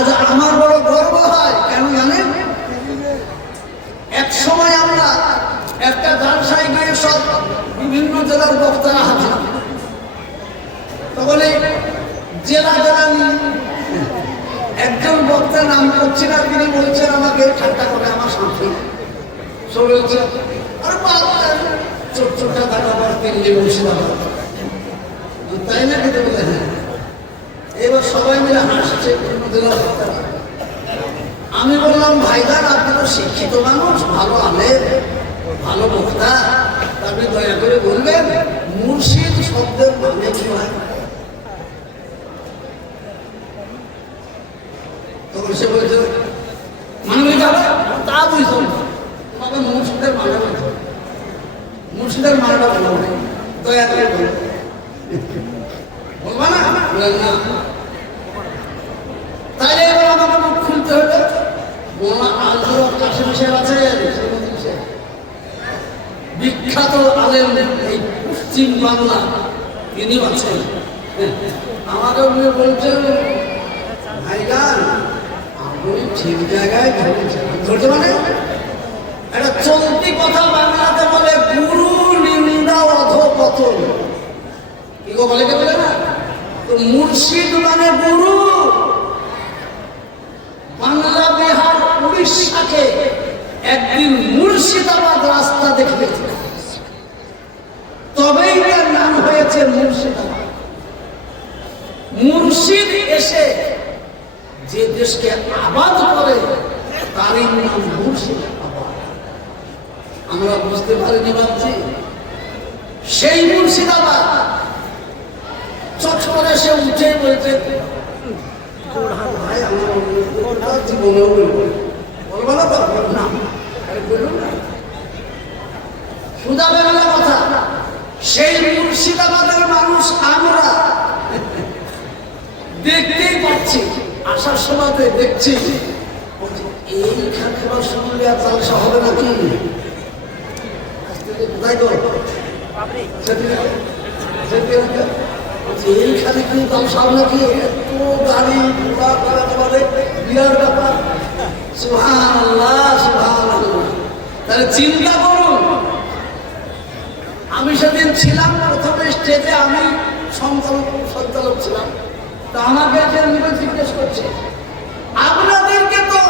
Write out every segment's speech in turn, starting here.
আজ আমার বড় গর্ব হয়, কেন জানেন? এক সময় আমরা একটা জালসায় গিয়ে সব বিভিন্ন জেলার বক্তারা হাজির, তখন জেলা জেলা নিয়ে একজন বক্তার নাম করছি না, তিনি বলছেন আমাকে ঠাট্টা করে আমার সাথে চলেছে, আর ছোট ছোট কাটাবার কিনলে মুর্শিদাবাদ, তাই না? খেতে বলে হ্যাঁ। এবার সবাই মিলে হাসছে বিভিন্ন জেলার বক্তারা। আমি বললাম, ভাইজান আপনি তো শিক্ষিত মানুষ, ভালো আলেম, ভালো বক্তা, আপনি দয়া করে বলবেন মুর্শিদ শব্দের মানে কি হয়? তখন সে বলছে মানে যাবে তা বুঝতো তোমাকে মুর্শিদের মানে বলতো, মুর্শিদের মানেটা বলবো না, দয়া করে বলবা না? তাইলে এবার আমাকে মুখ খুলতে হবে। বিখ্যাত আলেম এই পশ্চিম বাংলা, তিনি আছেন। আমাকে উনি বলছেন, ভাইজান আপনি ঠিক জায়গায় ধরতে, মানে একটা চলতি কথা বাংলাতে বলে গুরু নিন্দা অধপতন, কি গো বলে, কে বলে না? তো মুর্শিদ মানে গুরু। বাংলা, বিহার, উড়িষ্যাকে একদিন মুর্শিদাবাদ রাস্তা দেখবে, তবেই তার নাম হয়েছে মুর্শিদাবাদ। মুর্শিদ এসে যে দেশকে আবাদ করে তারই নাম মুর্শিদাবাদ। আমরা বুঝতে পারিনি ভাবছি, সেই মুর্শিদাবাদ চট করে সে উঠে বলছে, কথা সেই মুর্শিদাবাদের মানুষ আমরা দেখতেই পাচ্ছি, আসার সময় দেখছি এইখানে শুনলে আর জালসা হবে নাকি? তাই তো এইখানে কি জালসা হবে নাকি? এত গাড়ি ঘোড়া করাতে পারে, বিরাট ব্যাপার। সুবহানাল্লাহ, সুবহানাল্লাহ। তাহলে চিন্তা করুন, আমি সেদিন ছিলাম প্রথমে স্টেজে, আমি সঞ্চালক ছিলাম, তা আমাকে জিজ্ঞেস করছে, আপনাদেরকে তো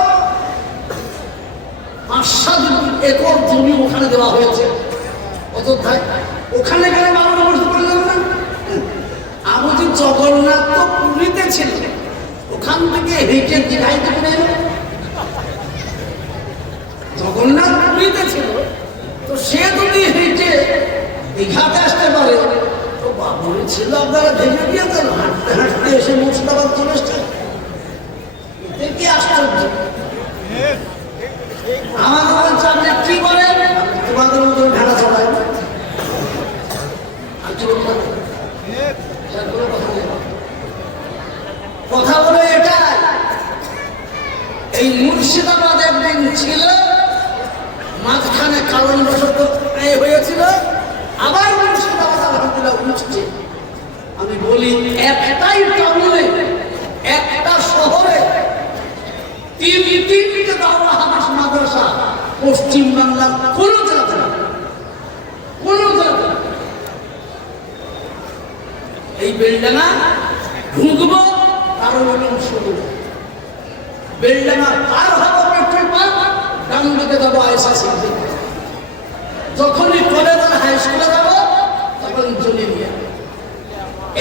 5-7 একর জমি ওখানে দেওয়া হয়েছে অযোধ্যায়, ওখানে গেলে বাবা বসতে পারলেন না? আমি যে জগন্নাথ তো পুরীতে ছিল, ওখান থেকে হেঁটে দীঘায় থেকে জগন্নাথ পুরীতে ছিল, তো সে যদি হেঁটে দীঘাতে আসতে পারে, তো বাবুরি ছিল আপনারা ভেঙে দিয়েছেন, হাঁটতে হাঁটতে এসে মুর্শিদাবাদ চলে এসছেন, এতে কি আশ্চর্য? আমার বলছে আপনি কি করেন? তোমাদের মতন ভেড়া চলায়। কথা বলে এটাই, এই মুর্শিদাবাদ একদিন ছিল, মাঝখানে কারণবশত হয়েছিল, আবার মুর্শিদাবাদ আলহামদুলিল্লাহ উঠছে। আমি বলি একটাই টাউনে, একটা শহরে 3টি দাওরা হাদিস মাদ্রাসা পশ্চিম বাংলার কোন জায়গা, কোন জায়গা। এই বেলডাঙা ঢুকবো, কারণ শুরু বেলডাঙা পার হবো, পেট্রোল পাম্প, ডান দিকে যাবো আইএসআই, যখনই কলেজ হাই স্কুলে যাবো তখন চলে নিয়ে।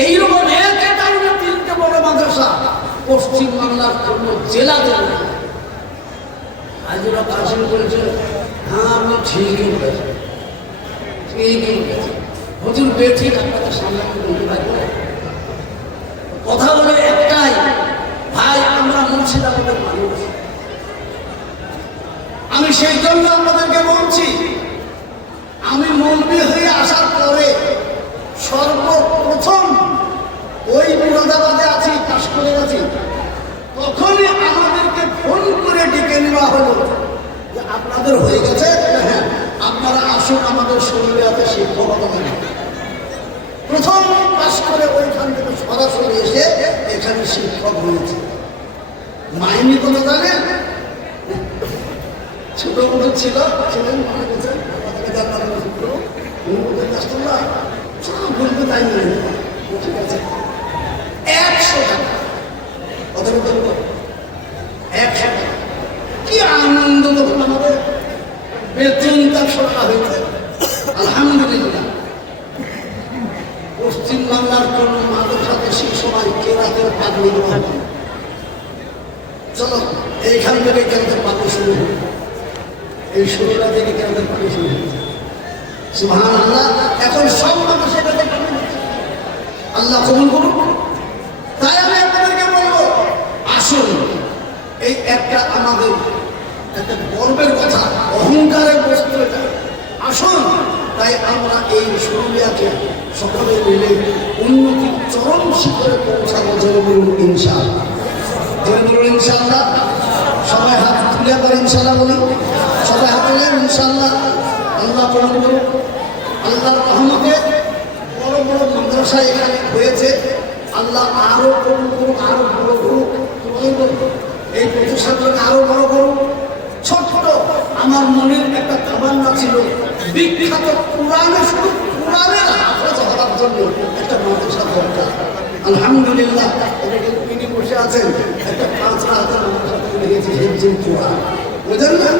এইরকম একটা টাইমে 3টে বড় মাদ্রাসা পশ্চিম বাংলার কোন জেলা জেলা। আজ ওরা কাশিম করেছে, হ্যাঁ আমি ঠিকই বলেছি, ঠিকই বলেছি, হুজুর বেঠিক আপনাদের সামনে বলতে পারবো। কথা বলে একটাই, ভাই আমরা মুর্শিদাবাদের মানুষ। আমি সেই জন্য আপনাদেরকে বলছি, আমি মৌলবি হয়ে আসার পরে সর্বপ্রথম ওই মুরাদাবাদে আছি, পাশ করে গেছি, তখনই আমাদেরকে ফোন করে ডেকে নেওয়া হলো যে আপনাদের হয়ে গেছে, হ্যাঁ আপনারা আসুন আমাদের শরীরে আছে শিক্ষকতা মানে। প্রথম পাশ করে ওইখান থেকে সরাসরি এসে এখানে শিক্ষক হয়েছে। মাইনি কোনো জানেন? ছোট মতো ছিল, ছিলেন মনে করছেন বলতে তাই নিয়ে ঠিক আছে 100 টাকা। কত বলবো? 100 টাকা। কি আনন্দ তখন আমাদের, বেতনটা সরকার হয়েছে আলহামদুলিল্লাহ। পশ্চিম বাংলার কোন মাদ্রাসাতে সেই সময় কেরাতের পাগড়ি দেওয়া হতো। চলো এইখান থেকে কেরাতের পাগড়ি শুরু হল, এই 16টা থেকে কেরাতের পাগড়ি শুরু হয়েছে। সুবহানাল্লাহ। এখন সব মানুষ এটাতে পাগড়ি দিচ্ছে। আল্লাহ কবুল করুন। তাই আমি আপনাদেরকে বলবো, আসুন এই একটা আমাদের একটা গর্বের কথা, অহংকারের বস্তু এটা। আসুন তাই আমরা এই শরীয়তকে সকলে মিলে উন্নতির চরম শিখরে পৌঁছাবো। জোরে বলুন ইনশাআল্লাহ। জোরে বলুন ইনশাআল্লাহ। সবাই হাত তুলে আবার ইনশাআল্লাহ বলি। সবাই হাত তুলে ইনশাআল্লাহ। আল্লাহ কবুল করুন। আল্লাহর রহমতে বড় বড় মাদ্রাসা এখানে হয়েছে। আল্লাহ আরো কবুল করুন, আরো বড় করুক। এই প্রতিষ্ঠানটাকে আরো বড় করুন। ছোট্ট আমার মনের একটা তামান্না ছিল, বিখ্যাত কোরআনে, শুধু কোরআনের হাফেজ হওয়ার জন্য একটা মাদ্রাসা দরকার। আলহামদুলিল্লাহ এটাকে তিনি বসে আছেন, একটা 5 রাতের মাদ্রাসা তৈরি হয়েছে হিফজুল কোরআন। বুঝলেন না?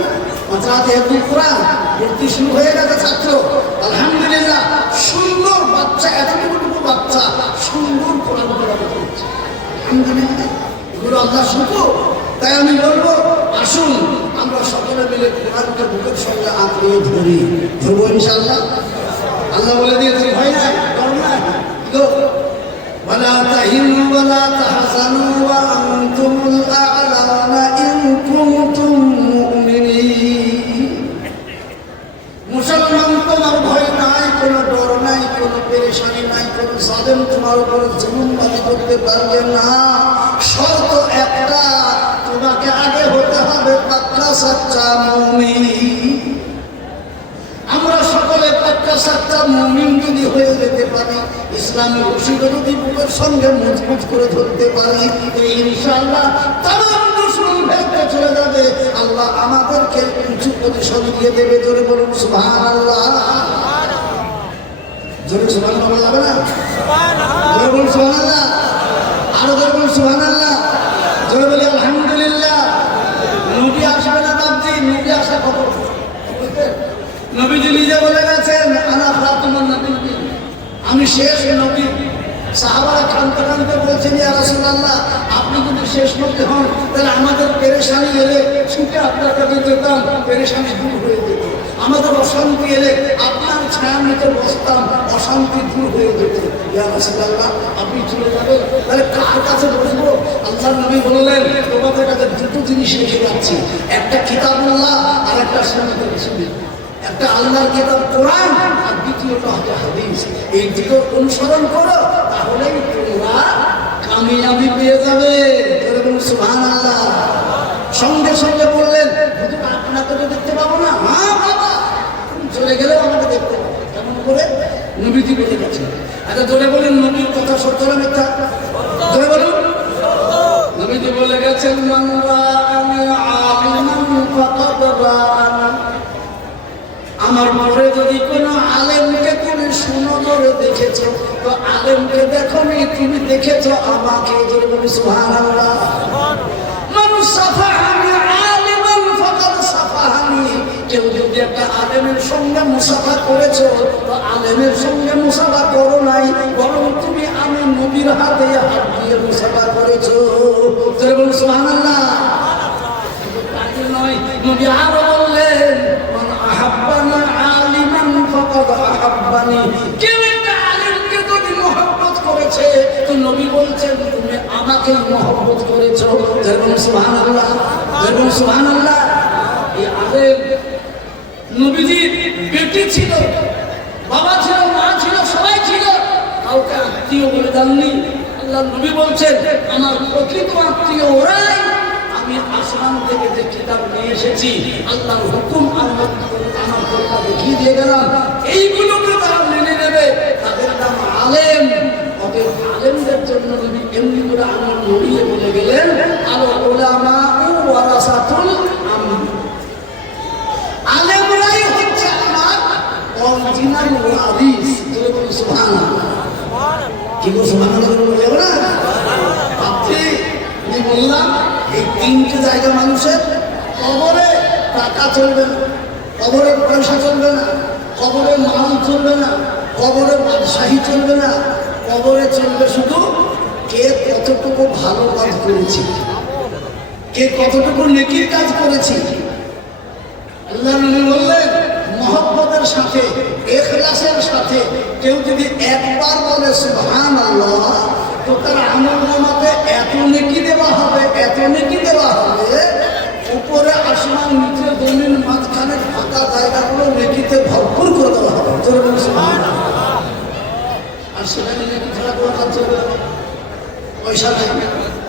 5 রাতে হিফজুল কোরআন ভর্তি শুরু হয়ে গেছে ছাত্র। আলহামদুলিল্লাহ সুন্দর বাচ্চা, এতটুকু বাচ্চা সুন্দর কোরআন পড়াতে হচ্ছে। আলহামদুলিল্লাহ এগুলো আল্লাহ শুকর। তাই আমি বলবো, আসুন আমরা সকলে মিলে কোরআনকে বুকের সঙ্গে আঁকড়িয়ে ধরি। ধরবো ইনশাআল্লাহ। আল্লাহ বলে দিয়েছি, হয় না ডর না গো, ওয়ালা তাহিনু ওয়ালা তাহজানু ওয়া আনতুমুল আ'লাউনা ইন কুনতুম মুমিনিন। মুসলমান তোমার ভয় নাই, কোনো ডর নাই, কোনো পেরেশানি নাই, কোনো জালেম তোমার উপর জুলুমবাজি করতে পারবে না। শর্ত একটা, তোমাকে আগে হতে হবে পাক্কা সাচ্চা মুমিন। আমরা সকলে পাক্কা সাচ্চা মুমিন যদি হয়ে যেতে পারি, ইসলামের রশিদ যদি বুকের সঙ্গে মজবুত করে ধরতে পারি, ইনশাআল্লাহ তামাম দুশমন ভেস্তে চলে যাবে। আল্লাহ আমাদেরকে উঁচু পজিশন দিয়ে দেবে। জোরে বলুন সুবহানাল্লাহ। জোরে সুবহানাল্লাহ বলা যাবে না? জোরে বলুন সুবহানাল্লাহ। আরো জোরে বলুন সুবহানাল্লাহ। জোরে বলি আলহামদুলিল্লাহ। নবী আসবে না বাপজি, নবী আসা খবর। নবীজি নিজে বলে গেছেন, আনা খাতামুন নবিয়্যিন, আমি শেষ নবী। সাহাবারা কাঁদতে কাঁদতে বলছেন, ইয়া রাসূলুল্লাহ আপনি যদি শেষ নবী হন তাহলে আমাদের পেরেশানি এলে ছুটে আপনার কাছে যেতাম, পেরেশানি দূর হয়ে যেত। আমাদের অশান্তি এলে আপনার ছায়া নিতে বসতাম, অশান্তি দূর হয়ে যেত। ইয়া রাসূলুল্লাহ আপনি চলে যাবেন, তাহলে কার কাছে বসবো? আল্লাহর নবী বললেন, তোমাদের কাছে দুটো জিনিস রেখে যাচ্ছি, একটা কিতাবুল্লাহ আর একটা সুন্নাতুর রাসূল। একটা আল্লাহর কিতাব কোরআন, আর দ্বিতীয়টা হচ্ছে হাদিস। এই দুটো অনুসরণ করো, তাহলেই তোমরা কামিয়াবি পেয়ে যাবে। সুবহানাল্লাহ। সঙ্গে সঙ্গে বললেন, হুজুর আপনাকে তো দেখতে পাবো না। হ্যাঁ বাবা, চলে গেলেও আমাকে দেখতে পাবো। কেমন করে? নবীজি বলে গেছেন। আচ্ছা জোরে বলুন, নবীর কথা সত্য না মিথ্যা? জোরে বলুন। নবীজি বলে গেছেন, মান রাআনি আলিমান ফাকাদ রাআনি। আমার পরে যদি কোনো আলেমকে তুমি সুনজরে দেখেছো, তো আলেমকে দেখোনি, তুমি দেখেছো আমাকে। যদি বলি সুবহানাল্লাহ। মানুষ সাফাহানি আলিমান ফাকাদ সাফাহানি। কেউ যদি একটা আলেমের সঙ্গে মুসাফা করেছো, তো আলেমের সঙ্গে মুসাফা করো নাই, বরং তুমি আমি নবীর হাতে হাত দিয়ে মুসাফা করেছো। যদি বলি সুবহানাল্লাহ। তাই নয়, নবী আরো বললেন, আহাব্বানা আলিমান ফাকাদ আহাব্বানি। কেউ একটা আলেমকে যদি মহব্বত করেছে, তো নবী বলছেন তুমি আমাকে মহব্বত করেছো। যেমন সুবহানাল্লাহ, যেমন সুবহানাল্লাহ। এই আলেম নবীজির বেটি ছিল, বাবা ছিল, মা ছিল, সবাই ছিল, কাউকে আত্মীয় বলে দেননি। আল্লাহ নবী বলছেন, আমার প্রকৃত আত্মীয় ওরাই। আমি আসমান থেকে যে কিতাব নিয়ে এসেছি, আল্লাহর হুকুম আমার কথা দেখিয়ে দিয়ে গেলাম, এইগুলোকে তারা মেনে নেবে, তাদের নাম আলেম। অতএব আলেমদের জন্য নবী এমনি করে আমার নড়িয়ে বলে গেলেন, আলো ওলামা খালিফাতুল ওয়ারিস, সুবহানাল্লাহ। কি বলছো সুবহানাল্লাহ বলে না? আপনি আমি বললাম এই তিনটে জায়গা মানুষের, কবরে টাকা চলবে না, কবরে পয়সা চলবে না, কবরে মাল চলবে না, কবরে বাদশাহী চলবে না, কবরে চলবে শুধু কে কতটুকু ভালো কাজ করেছি, কে কতটুকু নেকির কাজ করেছি। আল্লাহ নবী বললেন মহব্বতের সাথে, ইখলাসের সাথে কেউ যদি একবার বলে সুবহানাল্লাহ, তো তার আমলনামাতে এত নেকি দেওয়া হবে, এত নেকি দেওয়া হবে, উপরে আসমান নিচে জমিন মাঝখানে ফাঁকা জায়গাগুলো নেকিতে ভরপুর করে দেওয়া হবে। সুবহানাল্লাহ। আর সেখানে নেকি ছাড়া কোনো কাজ চলবে না, পয়সা নাই,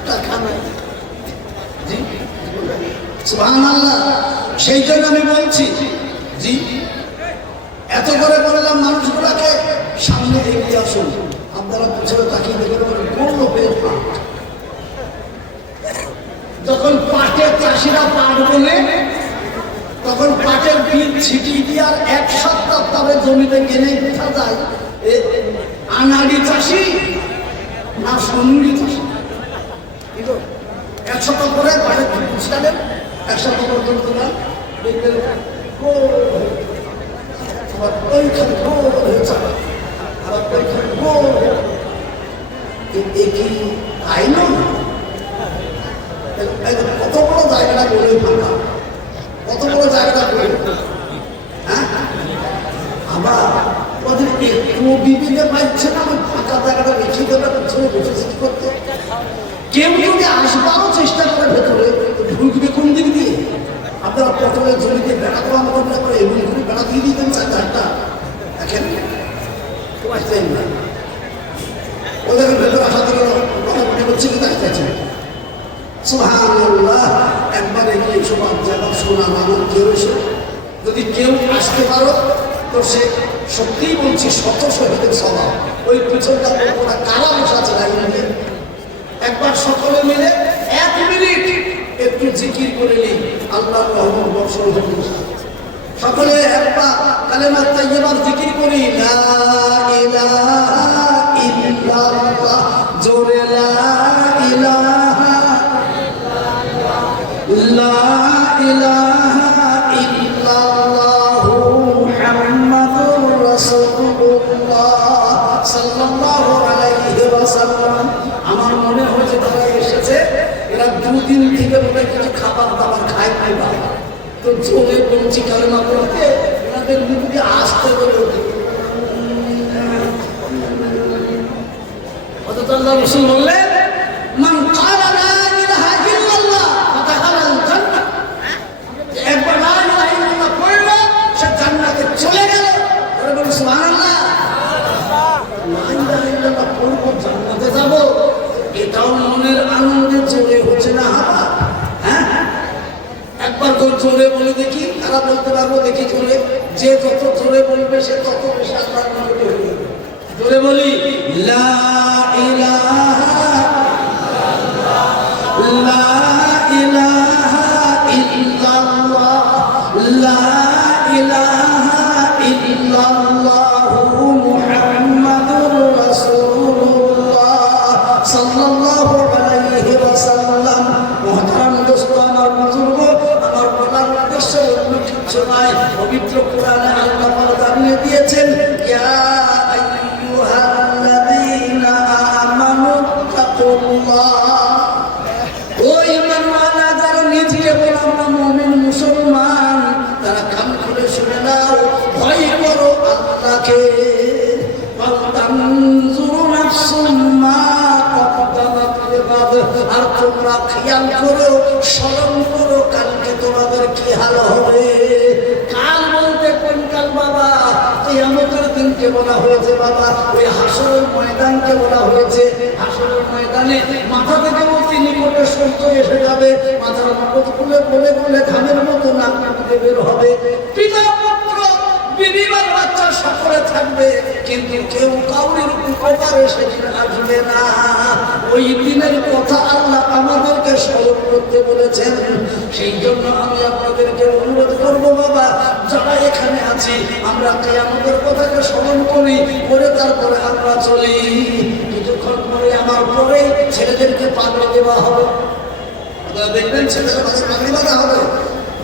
টাকা নাই। জি সুবহানাল্লাহ। সেই জন্য আমি বলছি, জি এত করে বললাম মানুষগুলাকে সামনে এগিয়ে আসুন। আপনারা পিছনে তাকিয়ে দেখে বললো পাট, যখন পাটের চাষিরা পাট বলে, তখন পাটের বীজ ছিটিয়ে দিয়ে আর এক সপ্তাহ পরে জমিতে গেলে দেখা যায় আনাড়ি চাষি না সঙ্গী চাষি। এক সপ্তাহ পরে পাটের বীজ ছাড়েন, এক সপ্তাহ পর্যন্ত দেখবেন ওইখানে গোল হয়ে যাবে, আবার ওইখানে গোল। একই আইন কত বড় জায়গাটা গড়ে ফাঁকা, কত বড় জায়গাটা গড়ে, হ্যাঁ আবার ওদের একটু বিবিধে পাইছে না, আমি ফাঁকা জায়গাটা রেখে দেবে পিছনে বসে করতে। কেউ যদি আসবারও চেষ্টা করে ভেতরে, ঢুকবে কোন দিক দিয়ে? আপনারা পটলের জমিতে বেড়া দেওয়া মতো করে এমনি করে বেড়া দিয়ে দিতেন 4-4টা, দেখেন আসতেন না, ওদের ভেতরে আসা থেকে কথা মনে করছে কি আসতেছে। সুবহানাল্লাহ। একবার এগিয়ে সবার জায়গা শোনা আমার কেউ এসে যদি কেউ আসতে পারো, তো সে সত্যিই বলছি শত শহীদের স্বভাব। ওই পিছনটা ওরা কারা বসে আছে লাইনে, একবার সকলে মিলে 1 মিনিট একটু জিকির করে নিই, আল্লাহ রহমত বর্ষণ হবে। সকলে একবার কালেমা তাইয়্যিবা জিকির করি, লা ইলাহা ইল্লাল্লাহ, জোরে লা ইলাহা লা ইলাহা ইল্লাল্লাহু মুহাম্মাদুর রাসূলুল্লাহ সাল্লাল্লাহু আলাইহি ওয়াসাল্লাম। আমার মনে হয়েছে তারা এসেছে, এরা 2 দিন থেকে মনে কিছু খাবার দাবার খায় নাই বাবা, তো জোরে বলছি কালেমা পড়তে, এনাদের মুখ দিয়ে আসতে বলে অথচ আল্লাহ রাসূল বললেন মান ক্বালা লা ইলাহা ইল্লাল্লাহ ফাদাখালাল জান্নাহ, একবার লা ইলাহা ইল্লাল্লাহ পড়লো সে জান্নাতে চলে গেল। ওরা বলে সুবহানাল্লাহ, লা ইলাহা ইল্লাল্লাহ পড়বো জান্নাতে যাব, এটাও মনের আনন্দে জোরে হচ্ছে না হাবা। হ্যাঁ একবার তো জোরে বলে দেখি, তারা বলতে পারবো দেখি জোরে, যে যত জোরে বলবে সে তত বেশি আল্লাহর নামে বলবে। জোরে বলি লা ইলাহা লা ইলাহা ইল্লাল্লাহ, লা ইলাহা ইল্লাল্লাহু মুহাম্মাদুর রাসূলুল্লাহ সাল্লাল্লাহু আলাইহি ওয়াসাল্লাম। মুহতারাম দোস্ত, আমার বুজুর্গ, আমার বলার উদ্দেশ্য অন্য কিছু নয়। পবিত্র কোরআনে আল্লাহ পাক জানিয়ে দিয়েছেন, ইয়া আইয়ুহাল্লাযীনা আমানু তাকুল্লাহ। ওই ঈমানওয়ালা যারা নিজেকে বলে আমরা মুমিন মুসলমান, তারা কান খুলে শুনে নাও, ভয় করো আল্লাহকে। ওয়াতানজুরু নাফসুম মা কদ্দামাত লিগাদ, আর তোমরা খেয়াল করো, স্মরণ করো কালকে তোমাদের কি হাল হবে। কাল বলতে কোন কাল বাবা? কিয়ামতের দিনকে বলা হয়েছে বাবা, ওই হাসরের ময়দানকে বলা হয়েছে। হাসরের ময়দানে মাথা থেকে অতি নিকটে সূর্য এসে যাবে, মাথার মগজ খুলে বলে বলে ঘামের মতো নাক মুখে বের হবে। পিতা পুত্র বিবিবার বাচ্চা সকলে থাকবে, কিন্তু কেউ কাউরির উপকারে সেদিন আসবে না। ওই দিনের কথা আল্লাহ আমাদেরকে স্মরণ করতে বলেছেন। সেই জন্য আমি আপনাদেরকে অনুরোধ করবো বাবা, যারা এখানে এখানে আছি, আমরা কিয়ামতের কথাকে স্মরণ করি, করে তারপরে আমরা চলি। কিছুক্ষণ পরে আমার পরে ছেলেদেরকে পাগড়ি দেওয়া হবে। আপনারা দেখবেন ছেলেদের মাঝে পাগড়ি বাঁধা হবে।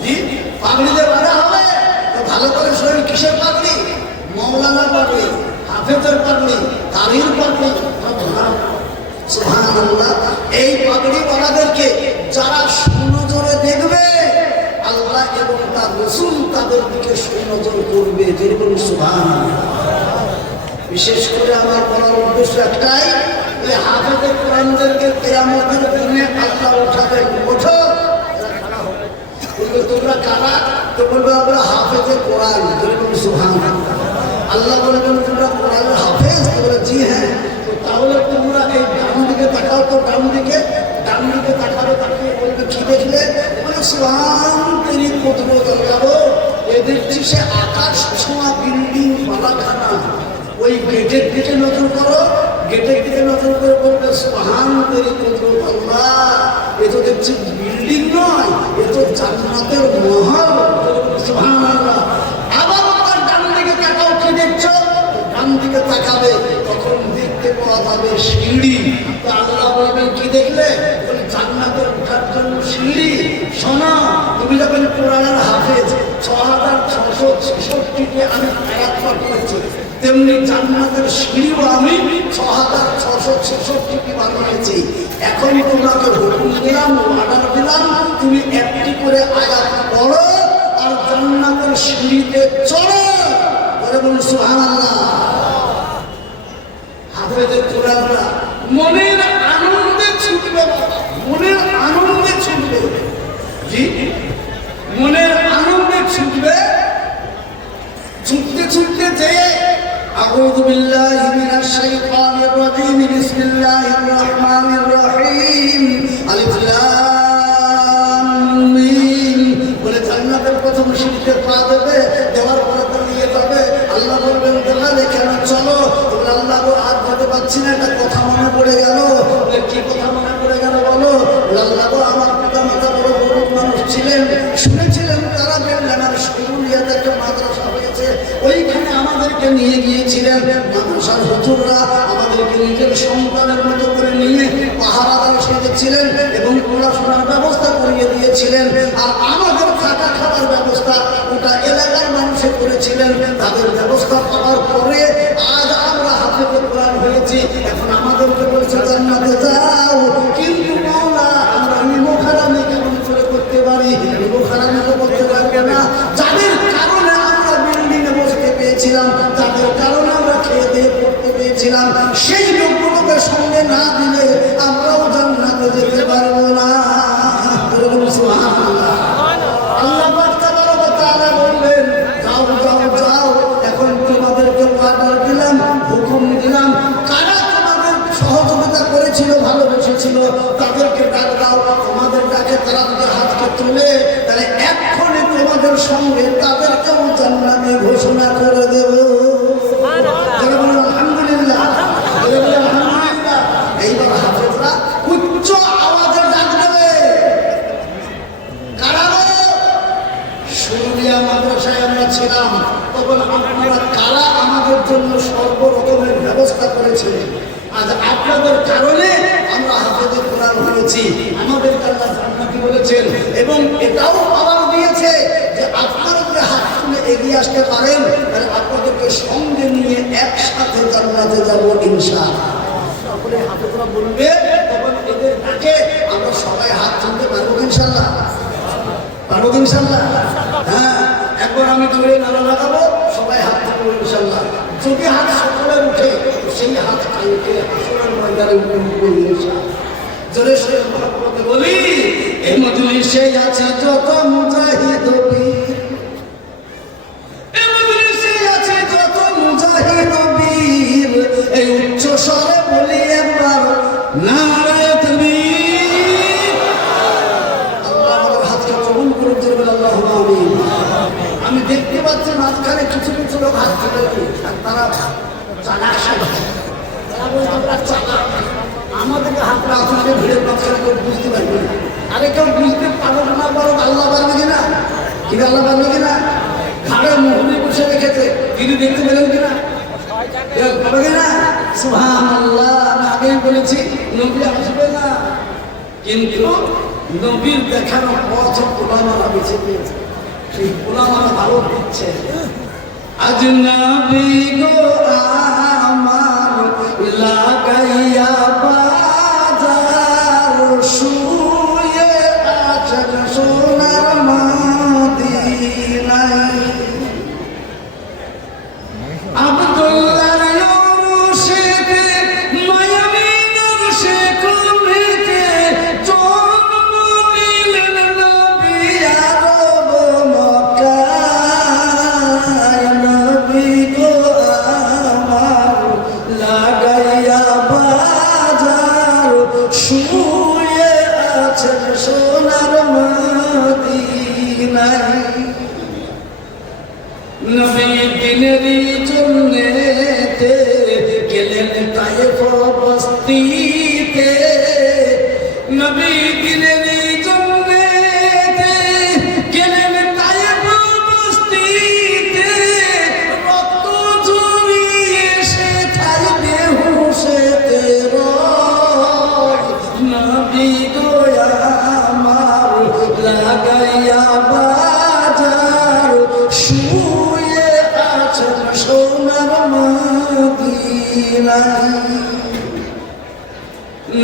জি, পাগড়ি দিয়ে বাঁধা হবে। তো ভালো করে শরীর কিসের পাগড়ি? মৌলানার পাগড়ি, হাফেজের পাগড়ি, তারির পাগড়ি। সুবহানাল্লাহ। এই পাগড়ি ওনাদেরকে যারা সুনজরে দেখবে, আল্লাহ এবং তার রাসূল তাদের দিকে সুনজর করবে। যেরকম সুবহানাল্লাহ। বিশেষ করে আমার বলার উদ্দেশ্য একটাই, যে হাফেজে কোরআনদেরকে কিয়ামতের দিনে আল্লাহ উঠাবে। ওঠো, তোমরা কারা? তো বলবে আমরা হাফেজে কোরআন। যেরকম সুবহানাল্লাহ। আল্লাহ বলবেন তোমরা কোরআনের হাফেজ? বলে জি হ্যাঁ। তাহলে তোমরা এই ডান দিকে তাকাও তো, ডান দিকে তাকাবে, তাকিয়ে বলবে কি দেখলে? বলে সুবহান তেরি কুদরত আল্লাহ। এ দেখছি সে আকাশ ছোঁয়া বিল্ডিং বালাখানা। ওই গেটের দিকে নজর করো, গেটের দিকে নজর করে বলবে সুবহান তেরি কুদরত আল্লাহ। এ তো দেখছি বিল্ডিং নয়, এ তো জান্নাতের মহল। সুবহানাল্লাহ। আবার ওর ডান দিকে তাকাও, কি দেখছো? ডান দিকে তাকাবে, তখন দেখতে পাওয়া যাবে সিঁড়ি। তো আল্লাহ বলবেন কি দেখলে? বলে জান্নাতে ওঠার জন্য সিঁড়ি। শোনো, তুমি যখন কোরআনের হাফেজ ৬৬৬৬কে আমি আয়াত পাঠ করেছি, তেমনি জান্নাতের সিঁড়িও আমি ৬৬৬৬টি বানিয়েছি। এখন তোমাকে হুকুম দিলাম, অর্ডার দিলাম, তুমি একটি করে আয়াত পড়ো আর জান্নাতের সিঁড়িতে চলো। বলে বলুন সুবহানাল্লাহ। হাফেজের কোরআনরা মনের আনন্দে ছুটবে, মনের আনন্দে ছুটবে। জি, মনের আনন্দে ছুটবে। ছুটতে ছুটতে যে আউযু বিল্লাহি মিনাশ শাইতানির রাজীম, বিসমিল্লাহির রহমানির রহিম, আলিফ লাম মিম বলে জান্নাতের প্রথম সিঁড়িতে পা দেবে। দেওয়ার পরে তো নিয়ে যাবে। আল্লাহ বলবেন দেখালে কেন? চলো। বলে আল্লাহ গো, আর যেতে পারছি না, একটা কথা মনে পড়ে গেল। বলে কি কথা মনে পড়ে গেল বলো? আল্লাহ গো, আমার পিতা মাতা বড় গরিব মানুষ ছিলেন, শুনেছিলেন তারা বেরলেন আর শুরুলিয়াতে একটা মাদ্রাসা হয়েছে, ওইখানে আমাদেরকে নিয়ে গিয়েছিলেন। মাদ্রাসার হুজুররা আমাদেরকে নিজের সন্তানের মতো করে নিয়ে পাহারাদার সেজেছিলেন এবং পড়াশোনার ব্যবস্থা করিয়ে দিয়েছিলেন। আর আমাদের থাকা খাবার ব্যবস্থা ওটা এলাকার মানুষে করেছিলেন। তাদের ব্যবস্থা পাওয়ার পরে আজ আমরা হাফেজে কোরআন হয়েছি। এখন আমাদেরকে বলছে জান্নাতে যাও, কিন্তু মাওলা আমরা নিমখারামি কেমন করে করতে পারি? নিমখারামি তো করতে পারবে না। যাদের কারণে আমরা বিল্ডিংয়ে বসতে পেয়েছিলাম, যাদের কারণে আমরা খেয়ে দিয়ে পড়তে পেয়েছিলাম, সেই লোকগুলোকে সঙ্গে না দিলে আমরাও জান্নাতে যেতে পারবো না। আল্লাহ পাক তাবারক তাআলা বললেন যাও যাও যাও, এখন তোমাদেরকে অর্ডার দিলাম, হুকুম দিলাম, কারা তোমাদের সহযোগিতা করেছিল, ভালোবেসেছিল, তাদেরকে ডাক দাও। তোমাদের ডাকে তারা তাদের হাতকে তুলে তাহলে এক্ষণে তোমাদের সঙ্গে তাদেরকেও জান্নাতে ঘোষণা করে দেব। আলহামদুলিল্লাহ, আলহামদুলিল্লাহ। এইবার হাফেজরা উচ্চ আওয়াজে ডাক দেবে। কারা? শুরুলিয়া মাদ্রাসায় আমরা ছিলাম, তখন আপনারা কারা আমাদের জন্য সর্বরকমের ব্যবস্থা করেছিলেন। আজ আপনাদের কারণে আমরা হাফেজে কোরআন হয়েছি, আমাদের আল্লাহ জান্নাতি বলেছেন এবং এটাও আবার দিয়েছে যে আপনারা যদি হাত তুলে এগিয়ে আসতে পারেন তাহলে আপনাদেরকে সঙ্গে নিয়ে একসাথে জান্নাতে যাব ইনশাআল্লাহ। সকলে হাফেজরা বলবে, তখন এদের ডাকে আমরা সবাই হাত তুলতে পারবো ইনশাআল্লাহ। পারবো ইনশাআল্লাহ? হ্যাঁ, একবার আমি জোরে নারা লাগাবো, সবাই হাত তুলবো ইনশাআল্লাহ। যদি হাত সকলের উঠে সেই হাত কালকে আসরের ময়দানে উঠবে ইনশাআল্লাহ। জোরে সরে মহব্বতে বলি, এই মজলিসে আছে যত মুজাহিদ বীর, এই মজলিসে আছে যত মুজাহিদ বীর, এই উচ্চ স্বরে বলি একবার নারে তাকবীর। আল্লাহ আমাদের হাতকে কবুল করুন, বলবেন আল্লাহুম্মা আমিন। আমি দেখতে পাচ্ছি মাঝখানে কিছু কিছু লোক হাত তুলে, আর তারা চালাক সাজে। তারা বলছে আমরা চালাক, আমাদেরকে হাত রাখলে ভিড়ের মাঝখানে কেউ বুঝতে পারবে না। আরে কেউ বুঝতে পারো না, পারো আল্লাহ পারবে কিনা? কিন্তু আল্লাহ পারবে কিনা? আগে মুহুরি বসে রেখেছে, তিনি দেখতে পেলেন কিনা? না সুবহানাল্লাহ, আমি আগেই বলেছি নবী আসবে না, কিন্তু নবীর দেখানো পথ গোলামারা বেছে দিয়েছে, সেই গোলামারা ভালো দিচ্ছে। আজ নবী গো আমার লাগাইয়া বাজার, শুয়ে আছেন সোনার মদিনায়। আব্দুল্লাহর মুর্শিদে মায়ামিনের শেখুনিতে জন্ম নিলেন নবী আরব মক্কায়। নবী গো আমার লাগাইয়া বাজার, শুয়ে আছেন সোনার মদিনায়। নবী দিনেরই জন্যেতে গেলেন তায়েফ বস্তিতে, নবী দিনেরই জন্যেতে গেলেন তায়েফ বস্তিতে। রক্ত ঝরিয়ে সে ঠাই বেহুশেতে রয়। নবী গো আমার লাগাইয়া বাজার, শুয়ে আছেন সোনার মদিনায়।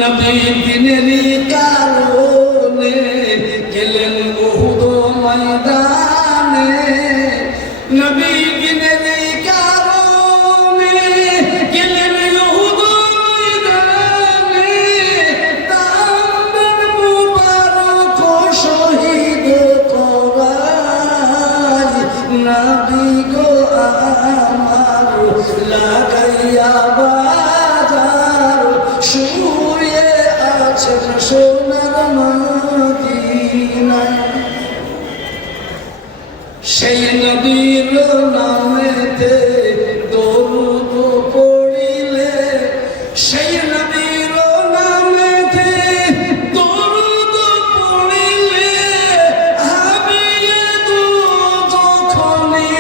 নবী দিনেরই কারণে গেলেন উহুদ ময়দানে, নবী দিনেরই কারণে গেলেন উহুদ ময়দানে। তাদের মুবারক শহীদ করায়। নবী গো আমার লাগাইয়া বাজার, শুয়ে আছেন সোনার মদিনায়। সেই নবীর নামেতে দরুদ পড়িলে, সেই নবীর নামেতে দরুদ পড়িলে, হাবিয়ে দুজখনি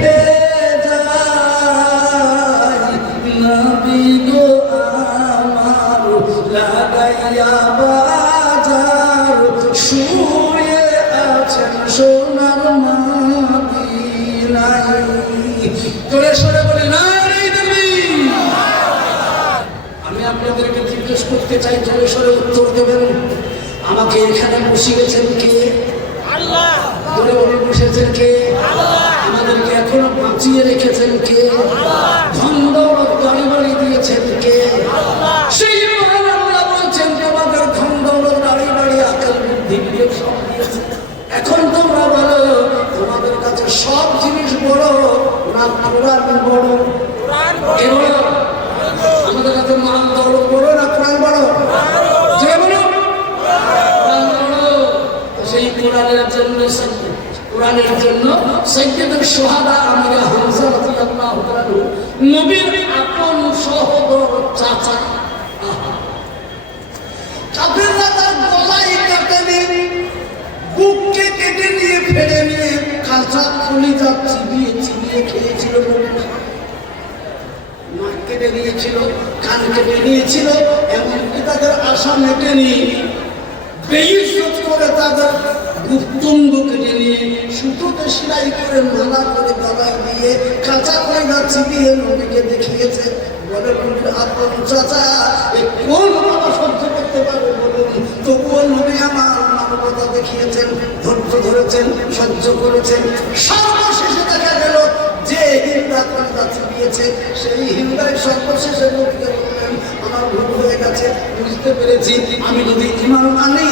ভেজায়। নবী গো আমার লাগাইয়া বাজার, শুয়ে আছেন সোনার মদিনায়। জোরে সরে বলি নারে তাকবীর। আমি আপনাদেরকে জিজ্ঞেস করতে চাই, জোরে সরে উত্তর দেবেন। আমাকে এখানে বসিয়েছেন কে? আল্লাহ। জোরে বলে বসেছেন কে? আল্লাহ। আমাদেরকে এখনো বাঁচিয়ে রেখেছেন কে? আল্লাহ। ধন দৌলত গাড়ি বাড়ি দিয়েছেন কে? আল্লাহ। সেই মহান আল্লাহ বলছেন যে আমাদের ধন দৌলত গাড়ি বাড়ি আকল বুদ্ধি বিবেক সব দিয়েছেন। এখন তোমরা বলো, তোমাদের কাছে সব জিনিস বড় না কোরআন বড়? কে বড়? আমাদের কাছে মাল দৌলত বড় না কোরআন বড়? যে বলো কোরআন বড়। সেই কোরআনের জন্য কোরআনের জন্য সাইয়্যিদুশ শুহাদা আমির হামজা রাদিয়াল্লাহু তাআলা নবীর আপন সহোদর চাচা। কাফেররা তার গলায় কাটেনি, বুককে কেটে নিয়ে ফেড়ে নিয়ে কাঁচা কলিজা চিবিয়ে চিবিয়ে খেয়েছিল। নাক কেটে নিয়েছিল, কান কেটে নিয়েছিল, এমনকি তাদের আশা মেটেনি। বেইজ্জত করে তাদের গুপ্তঙ্গ কেটে নিয়ে সুতোতে সেলাই করে মালা করে গলায় দিয়ে কাঁচা কলিজা চিবিয়ে নবীকে দেখিয়েছে। বলে নবীর আপন চাচা, এই কোন বাবা সহ্য করতে পারবে বলুন? তবুও নবী আমার মানবতা দেখিয়েছেন, ধৈর্য ধরেছেন, সহ্য করেছেন। সর্বশেষে দেখা গেল যে হিন্দা কলিজা চিবিয়েছে, সেই হিন্দাই সর্বশেষে নবীকে বললেন, আমার ভুল হয়ে গেছে, বুঝতে পেরেছি, আমি যদি ঈমান আনি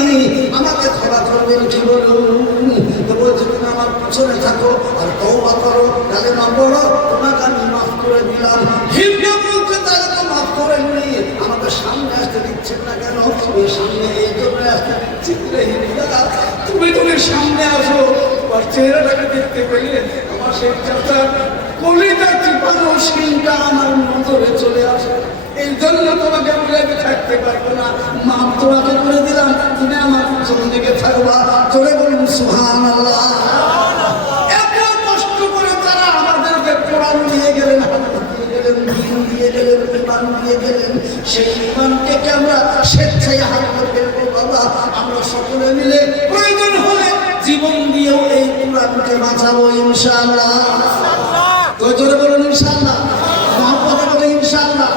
আমাকে ক্ষমা করবেন কি বলুন? তো বলছে তুমি আমার পিছনে থাকো আর তওবা করো, কালেমা পড়ো, তোমাকে আমি মাফ করে দিলাম। হিন্দা বলছে তাহলে তো মাফ করেননি, আমাদের সামনে আসতে দিচ্ছেন না কেন? তুমি সামনে এই জন্য আসতে দিচ্ছি রে হিন্দা, তুমি সামনে আসো, তোমার চেহারাটাকে দেখতে পেলে আমার সেই চাচা কলিজা চিপানো সিনটা আমার নজরে চলে আসে। এই জন্য তোমাকে বলে থাকতে পারবো না, মাপ তোমাকে করে দিলাম, তুমি আমার পিছন দিকে থাকবা। চলে বলুন সুবহানাল্লাহ। এত কষ্ট করে ইমান দিয়ে গেলেন, সেই ইমানকে আমরা স্বেচ্ছায় হারিয়ে ফেলবো বাবা। আমরা সকলে মিলে প্রয়োজন হলে জীবন দিয়েও এই কোরআনকে বাঁচাবো ইনশাআল্লাহ। ওই জোরে বলুন ইনশাআল্লাহ, মহব্বতে বলুন ইনশাআল্লাহ।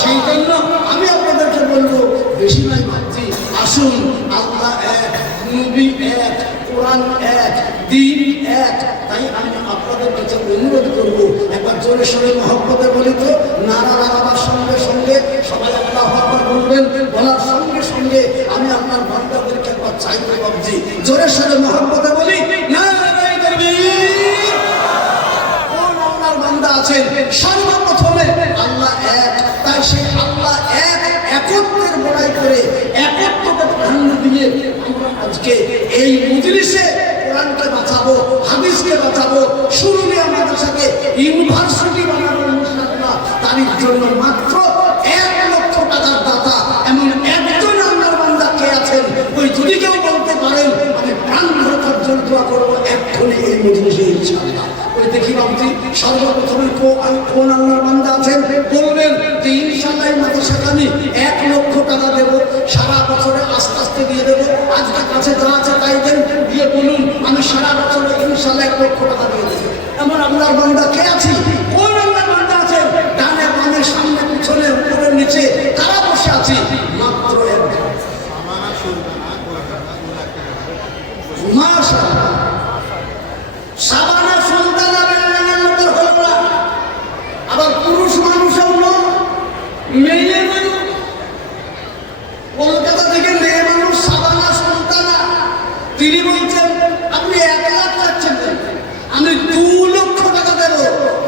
সেই জন্য আমি আপনাদেরকে বলবো, বেশি নয় ভাবছি, আসুন আল্লাহ এক, নবী এক, কোরআন এক, দিন এক। তাই আমি আপনাদের কাছে অনুরোধ করবো, একবার জোরে সোরে মহব্বতে বলি তো, নারা লাগাবার সঙ্গে সঙ্গে সবাই আল্লাহু আকবার বলবেন। বলার সঙ্গে সঙ্গে আমি আপনার বান্দাদেরকে একবার চাইতে ভাবছি, জোরে সোরে মহব্বতে বলি নারায়ে তাকবীর। কোন আল্লাহর বান্দা আছেন সর্বপ্রথমে আল্লাহ এক, তাই সেই আল্লাহ এক একত্বের বড়াই করে একত্বকে প্রাধান্য দিয়ে আমরা আজকে এই মজলিসে কোরআনকে বাঁচাবো, হাদিসকে বাঁচাবো, শুরুনিয়া মাদ্রাসাকে ইউনিভার্সিটি বানাবো ইনশাআল্লাহ। তার জন্য মাত্র 1 লক্ষ টাকার দাতা এমন একজন আল্লাহর বান্দা কে আছেন? ওই যদি কেউ বলতে পারেন আমি প্রাণ ভরে তার জন্য দোয়া করবো এক্ষুনি এই মজলিসে ইনশাআল্লাহ। ওই দেখি বাবুজি সর্বপ্রথমে কোন আল্লাহর বান্দা আছেন বলবেন যে ইনশাআল্লাহ এই মাদ্রাসাকে আমি 1 লক্ষ টাকা দেবো, সারা বছরে আস্তে আস্তে দিয়ে দেবো। আজকে কাছে যা আছে তাই দেন, দিয়ে বলুন আমি সারা বছরে ইনশাআল্লাহ 1 লক্ষ টাকা দিয়ে দেবো। এমন আল্লাহর বান্দা কে আছে? কোন আল্লাহর বান্দা আছে? ডানে বামে সামনে পিছনে উপরে নিচে কারা বসে আছি? মাত্র একজন। মাশাআল্লাহ, সাবানা সুলতানা বেল্লানের মতো হলো না। আবার পুরুষ মানুষও না, মেয়ে মানুষ, কলকাতা থেকে মেয়ে মানুষ সাবানা সুলতানা, তিনি বলছেন আপনি 1 লাখ চাচ্ছেন, আমি 2 লক্ষ টাকা দেবো।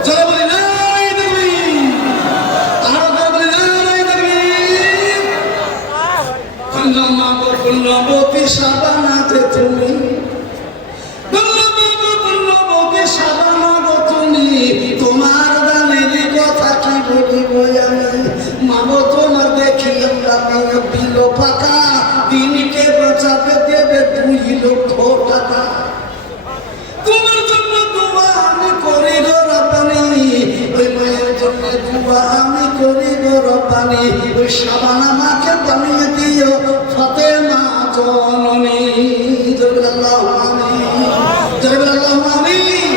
যারা বলে নারায়ে তাকবীর, আরো যারা বলে নারায়ে তাকবীর। বল্লভবতী সাবানাতে তুমি, বল্লভবতী সাবানা তুমি, তোমার দানের কথা কি বলিব আমি। মাগো তোমার দেখি আল্লাহ দিল পাকা, দিনকে বাঁচাতে দেবে 2 লক্ষ টাকা। তোমার জন্য দোয়া আমি করি গো রব্বানি, ওই মায়ের জন্য দোয়া আমি করি গো রব্বানি। ওই সাবানা মাকে বানিয়ে দিও ফাতেমা জননী। জোরে আল্লাহু আমিন, জোরে আল্লাহু আমিন।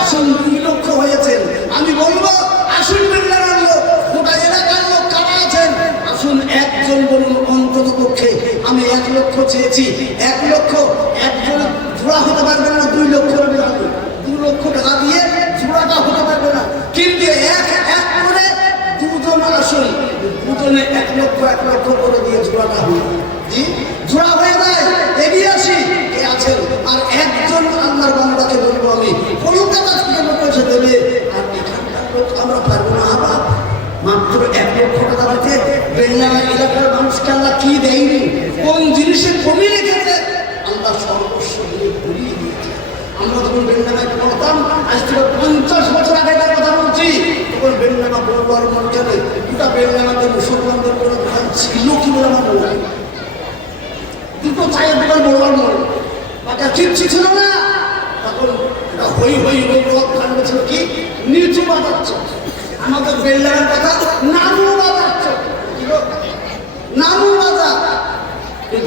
আসুন 2 লক্ষ হয়েছেন, আমি বলবো আসুন বিল্লার লোক, গোটা এলাকার লোক কারা আছেন আসুন একজন বলুন অন্তত পক্ষে আমি 1 লক্ষ চেয়েছি। 1 লক্ষ একজন জোড়া হতে পারবে না, 2 লক্ষ 2 লক্ষ টাকা দিয়ে জোড়াটা হতে পারবে না, কিন্তু এক করে 2 জন আসুন, দুজনে 1 লক্ষ করে দিয়ে জোড়াটা হবে। জি, জোড়া হয়ে যায়, এগিয়ে আসি কে আছেন। আর একজন আল্লাহর বান্দাকে বলবো আমি, কলকাতা থেকে লোক এসে দেবে, আর এখানকার লোক আমরা পারবো না। আবার মাত্র 1 লক্ষ টাকা আছে। বেল্লানা এলাকার মানুষকে আল্লাহ কি দেয়নি, কোন জিনিসের কমি রেখেছে? আল্লাহ সর্বস্ব দিয়ে ভরিয়ে দিয়েছে। আমরা যখন বেল্লানায় পড়তাম, আজ থেকে 50 বছর আগেকার কথা বলছি, তখন বেল্লানা বলবার মন কেন দুটা বেল্লানাতে মুসলমানদের কোনো দোকান ছিল কি বলে আমার মনে হয়, দুটো চায়ের দোকান বলবার মনে বাটা চিপছি ছিল না। তখন হই হই রোগ কাণ্ড ছিল কি নিচু বাজাচ্ছে, আমাদের বেল্লানার কথা নামু বাজাচ্ছে, নামু বাজা।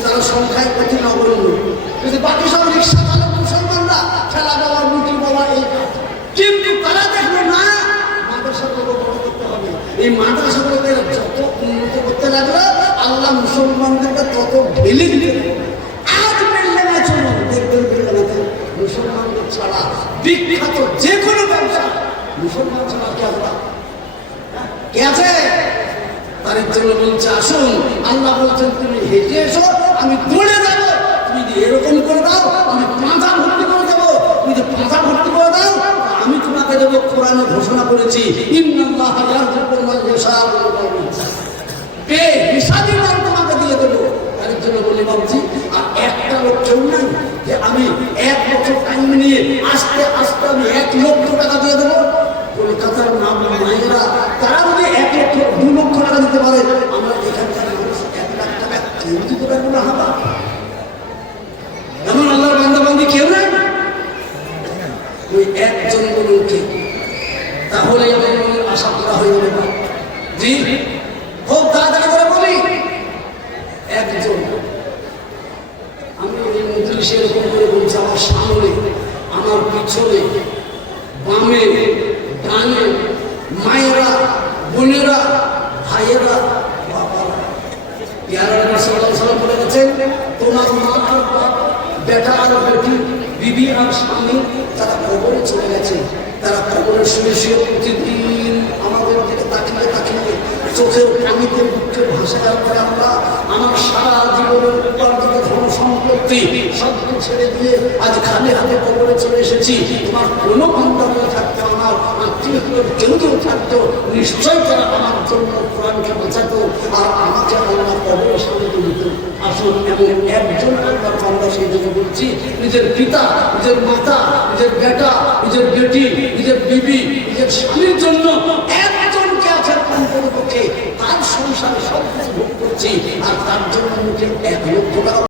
তারা সংখ্যায় প্রতি নগণ্য, কিন্তু বাকি সব রিক্সা চালক মুসলমানরা খেলা দেওয়া রুটি বলা এই, কিন্তু তারা দেখলো না মাদ্রাসাগুলো বড় করতে হবে। এই মাদ্রাসাগুলোকে যত উন্নত করতে লাগলো আল্লাহ মুসলমানদেরকে তত ঢেলে দিতে। আজ বেল্লানা চলুন, দেখবেন বেল্লানাতে মুসলমানদের ছাড়া বিখ্যাত যে কোনো ব্যবসা মুসলমান ছাড়া কে আল্লাহ কে আছে? তার জন্য বলছে আসুন, আল্লাহ বলছেন তুমি হেঁটে এসো, আমি দৌড়ে যাবো। তুমি যদি এরকম করে দাও আমি পাঁচা ভর্তি করে দেবো, তুমি যদি পাঁচা ভর্তি করে দাও আমি তোমাকে দেবো। কোরআনে ঘোষণা করেছি ইন্নাল্লাহা ইয়ারযুকু মান ইয়াশাউ বেহিসাবি মাল তোমাকে দিয়ে দেবো। তার জন্য বলি বাবুজি, আর একটা লোক কেউ নাই যে আমি 1 বছর টাইম নিয়ে আস্তে আস্তে আমি 1 লক্ষ টাকা দিয়ে দেবো। কলকাতার নাম মায়েরা তারা যদি 1 লক্ষ 2 লক্ষ টাকা দিতে পারে, আমরা এখানকার মানুষ 1 লাখ টাকা কেউ দিতে পারবো না। হাবা এমন আল্লাহর বান্দাবান্দি কেউ নাই, ওই একজন বলুন কে, তাহলে আশা করা হয়ে যাবে। জি সেরকম করে বলছে, আমার সামনে, আমার পিছনে, বামে, ডানে, মায়েরা, বোনেরা, ভাইয়েরা, বাবারা। পেয়ারা নবী সাল্লাল্লাহু আলাইহি ওয়াসাল্লাম বলে গেছেন, তোমার মা আর বাপ, বেটা আর বেটি, বিবি আর স্বামী, তারা কবরে চলে গেছে। তারা কবরে শুয়ে শুয়ে প্রতিদিন আমাদের দিকে তাকিয়ে তাকিয়ে চোখের পানিতে বুকে ভাসায়, আল্লাহ আমার সারা জীবনের উপার্জিত ধন সম্পত্তি সবকে ছেড়ে দিয়ে আজ খালি হাতে কবরে চলে এসেছি। তোমার কোনো বান্ধবী থাকতো, আমার আত্মীয় কেউ কেউ থাকতো, নিশ্চয় তারা আমার জন্য কোরআনকে বাঁচাতো আর আমাকে আল্লাহ কবরের সামনে দিত। আসুন এমন একজন আল্লাহর বান্দা, সেই জন্য বলছি, নিজের পিতা, নিজের মাতা, নিজের বেটা, নিজের বেটি, নিজের বিবি, নিজের স্বামীর জন্য একজনকে আছে অন্তরপক্ষে, তার সংসারে সব কিছু ভোগ করছি, আর তার জন্য মুখে 1 লক্ষ টাকা